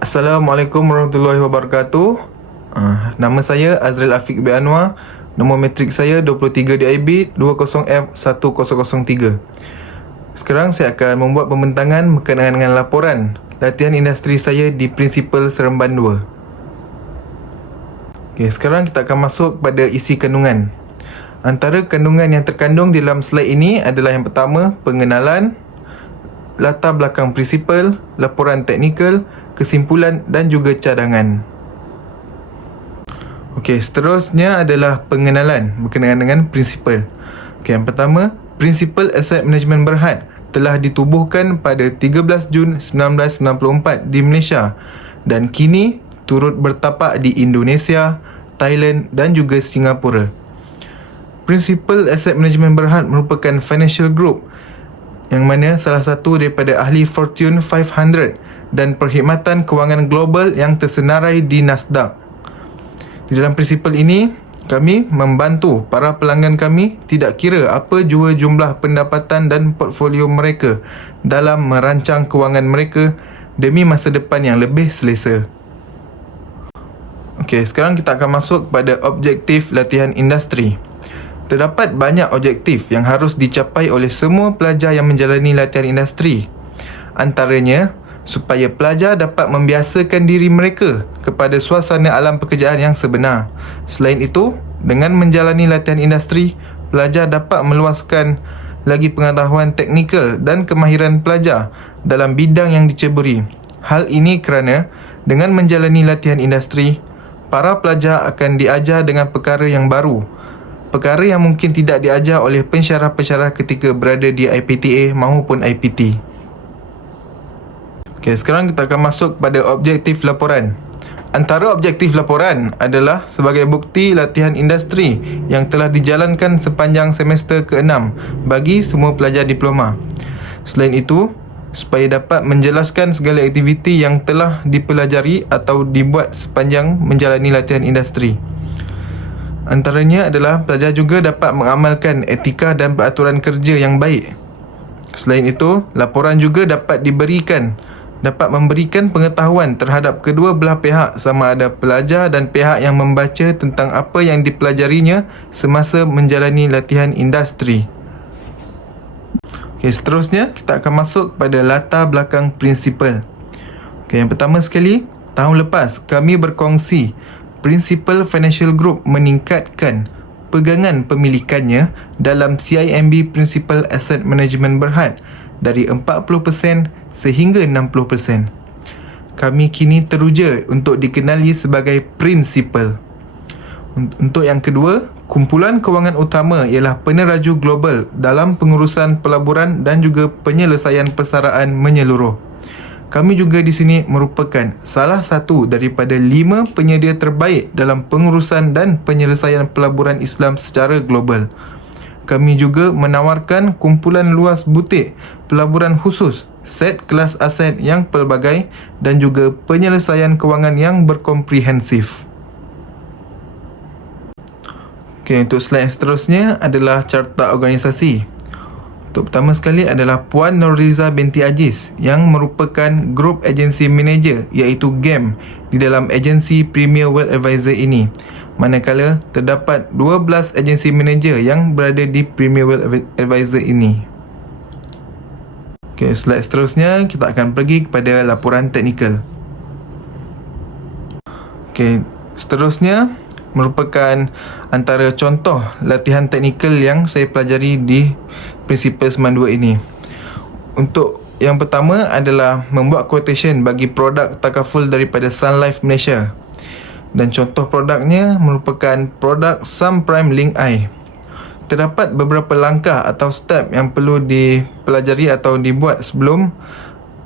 Assalamualaikum warahmatullahi wabarakatuh. Nama saya Azril Afiq bin Anwar. Nombor matrik saya 23 DIB 20F1003. Sekarang saya akan membuat pembentangan berkenaan dengan laporan latihan industri saya di Prinsipal Seremban 2. Sekarang kita akan masuk pada isi kandungan. Antara kandungan yang terkandung di dalam slide ini adalah yang pertama, pengenalan, latar belakang prinsipal, laporan teknikal, kesimpulan dan juga cadangan. Seterusnya adalah pengenalan berkenaan dengan prinsipal. Yang pertama, Prinsipal Asset Management Berhad telah ditubuhkan pada 13 Jun 1994 di Malaysia dan kini turut bertapak di Indonesia, Thailand dan juga Singapura. Prinsipal Asset Management Berhad merupakan financial group yang mana salah satu daripada ahli Fortune 500 dan perkhidmatan kewangan global yang tersenarai di Nasdaq. Di dalam prinsipal ini, kami membantu para pelanggan kami tidak kira apa jua jumlah pendapatan dan portfolio mereka dalam merancang kewangan mereka demi masa depan yang lebih selesa. Sekarang kita akan masuk pada objektif latihan industri. Terdapat banyak objektif yang harus dicapai oleh semua pelajar yang menjalani latihan industri. Antaranya, supaya pelajar dapat membiasakan diri mereka kepada suasana alam pekerjaan yang sebenar. Selain itu, dengan menjalani latihan industri, pelajar dapat meluaskan lagi pengetahuan teknikal dan kemahiran pelajar dalam bidang yang diceburi. Hal ini kerana dengan menjalani latihan industri, para pelajar akan diajar dengan perkara yang baru, perkara yang mungkin tidak diajar oleh pensyarah-pensyarah ketika berada di IPTA maupun IPT. Sekarang kita akan masuk pada objektif laporan. Antara objektif laporan adalah sebagai bukti latihan industri yang telah dijalankan sepanjang semester ke-6 bagi semua pelajar diploma. Selain itu, supaya dapat menjelaskan segala aktiviti yang telah dipelajari atau dibuat sepanjang menjalani latihan industri. Antaranya adalah pelajar juga dapat mengamalkan etika dan peraturan kerja yang baik. Selain itu, laporan juga dapat memberikan pengetahuan terhadap kedua belah pihak sama ada pelajar dan pihak yang membaca tentang apa yang dipelajarinya semasa menjalani latihan industri. Seterusnya kita akan masuk pada latar belakang prinsipal. Yang pertama sekali, tahun lepas kami berkongsi Prinsipal Financial Group meningkatkan pegangan pemilikannya dalam CIMB Principal Asset Management Berhad dari 40% sehingga 60%. Kami kini teruja untuk dikenali sebagai prinsipal. Untuk yang kedua, kumpulan kewangan utama ialah peneraju global dalam pengurusan pelaburan dan juga penyelesaian persaraan menyeluruh. Kami juga di sini merupakan salah satu daripada 5 penyedia terbaik dalam pengurusan dan penyelesaian pelaburan Islam secara global. Kami juga menawarkan kumpulan luas butik pelaburan khusus, set kelas aset yang pelbagai dan juga penyelesaian kewangan yang berkomprehensif. Untuk slide seterusnya adalah carta organisasi. Untuk pertama sekali adalah Puan Nurriza binti Aziz yang merupakan Group Agency Manager iaitu GAM di dalam agensi Premier Wealth Advisor ini. Manakala terdapat 12 agensi manager yang berada di Premier Wealth Advisor ini. Slide seterusnya kita akan pergi kepada laporan teknikal. Seterusnya merupakan antara contoh latihan teknikal yang saya pelajari di Prinsipal Seremban 2 ini. Untuk yang pertama adalah membuat quotation bagi produk takaful daripada Sun Life Malaysia. Dan contoh produknya merupakan produk Sunprime Link I. Terdapat beberapa langkah atau step yang perlu dipelajari atau dibuat sebelum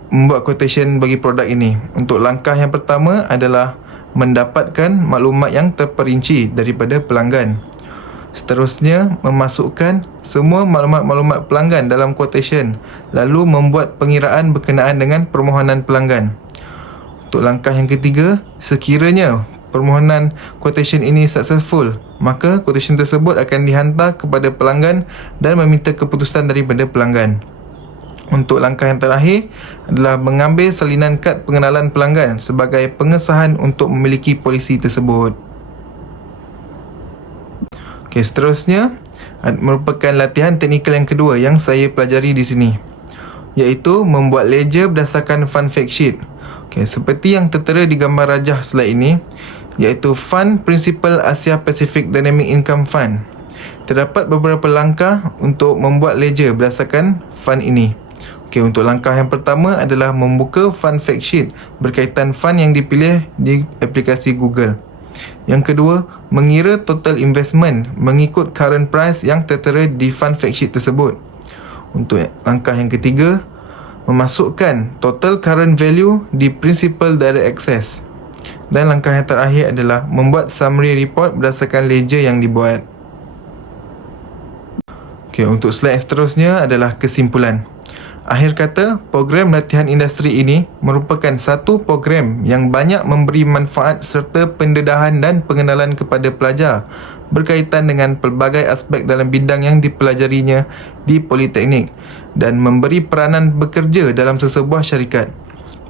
membuat quotation bagi produk ini. Untuk langkah yang pertama adalah mendapatkan maklumat yang terperinci daripada pelanggan. Seterusnya, memasukkan semua maklumat-maklumat pelanggan dalam quotation, lalu membuat pengiraan berkenaan dengan permohonan pelanggan. Untuk langkah yang ketiga, sekiranya permohonan quotation ini successful, maka quotation tersebut akan dihantar kepada pelanggan dan meminta keputusan daripada pelanggan. Untuk langkah yang terakhir adalah mengambil salinan kad pengenalan pelanggan sebagai pengesahan untuk memiliki polisi tersebut. Okey, seterusnya merupakan latihan teknikal yang kedua yang saya pelajari di sini, iaitu membuat ledger berdasarkan fund fact sheet. Okey, seperti yang tertera di gambar rajah slide ini, iaitu Fund Principal Asia Pacific Dynamic Income Fund. Terdapat beberapa langkah untuk membuat ledger berdasarkan fund ini. Okey, untuk langkah yang pertama adalah membuka fund fact sheet berkaitan fund yang dipilih di aplikasi Google. Yang kedua, mengira total investment mengikut current price yang tertera di fund fact sheet tersebut. Untuk langkah yang ketiga, memasukkan total current value di Principal Direct Access. Dan langkah yang terakhir adalah membuat summary report berdasarkan ledger yang dibuat. Okey, untuk slide seterusnya adalah kesimpulan. Akhir kata, program latihan industri ini merupakan satu program yang banyak memberi manfaat serta pendedahan dan pengenalan kepada pelajar berkaitan dengan pelbagai aspek dalam bidang yang dipelajarinya di Politeknik dan memberi peranan bekerja dalam sesebuah syarikat.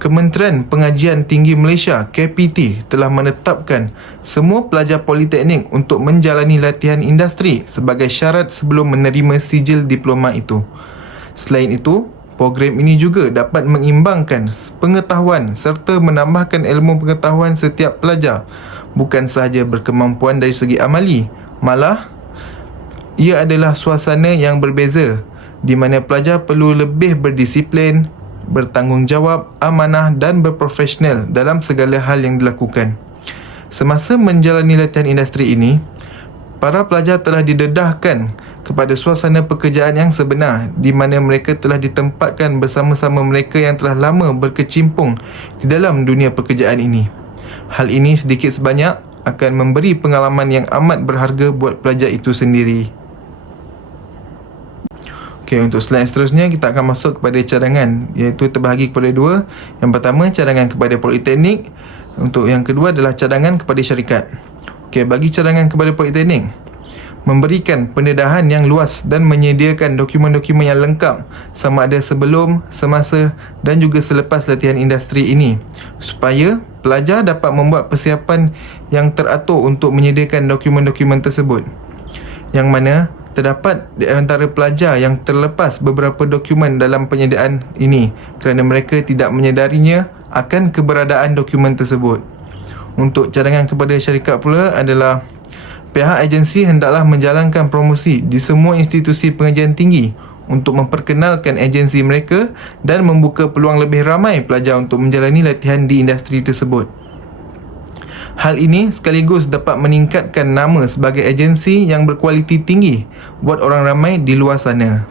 Kementerian Pengajian Tinggi Malaysia KPT telah menetapkan semua pelajar Politeknik untuk menjalani latihan industri sebagai syarat sebelum menerima sijil diploma itu. Selain itu, program ini juga dapat mengimbangkan pengetahuan serta menambahkan ilmu pengetahuan setiap pelajar, bukan sahaja berkemampuan dari segi amali, malah ia adalah suasana yang berbeza di mana pelajar perlu lebih berdisiplin, bertanggungjawab, amanah dan berprofesional dalam segala hal yang dilakukan. Semasa menjalani latihan industri ini, para pelajar telah didedahkan kepada suasana pekerjaan yang sebenar di mana mereka telah ditempatkan bersama-sama mereka yang telah lama berkecimpung di dalam dunia pekerjaan ini. Hal ini sedikit sebanyak akan memberi pengalaman yang amat berharga buat pelajar itu sendiri. Okey, untuk slide seterusnya kita akan masuk kepada cadangan, iaitu terbahagi kepada dua. Yang pertama, cadangan kepada Politeknik. Untuk yang kedua adalah cadangan kepada syarikat. Okey, bagi cadangan kepada Politeknik, memberikan pendedahan yang luas dan menyediakan dokumen-dokumen yang lengkap sama ada sebelum, semasa dan juga selepas latihan industri ini, supaya pelajar dapat membuat persiapan yang teratur untuk menyediakan dokumen-dokumen tersebut, yang mana terdapat di antara pelajar yang terlepas beberapa dokumen dalam penyediaan ini kerana mereka tidak menyedarinya akan keberadaan dokumen tersebut. Untuk cadangan kepada syarikat pula adalah pihak agensi hendaklah menjalankan promosi di semua institusi pengajian tinggi untuk memperkenalkan agensi mereka dan membuka peluang lebih ramai pelajar untuk menjalani latihan di industri tersebut. Hal ini sekaligus dapat meningkatkan nama sebagai agensi yang berkualiti tinggi buat orang ramai di luar sana.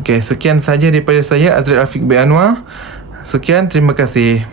Okey, sekian sahaja daripada saya, Azril Afiq bin Anwar. Sekian, terima kasih.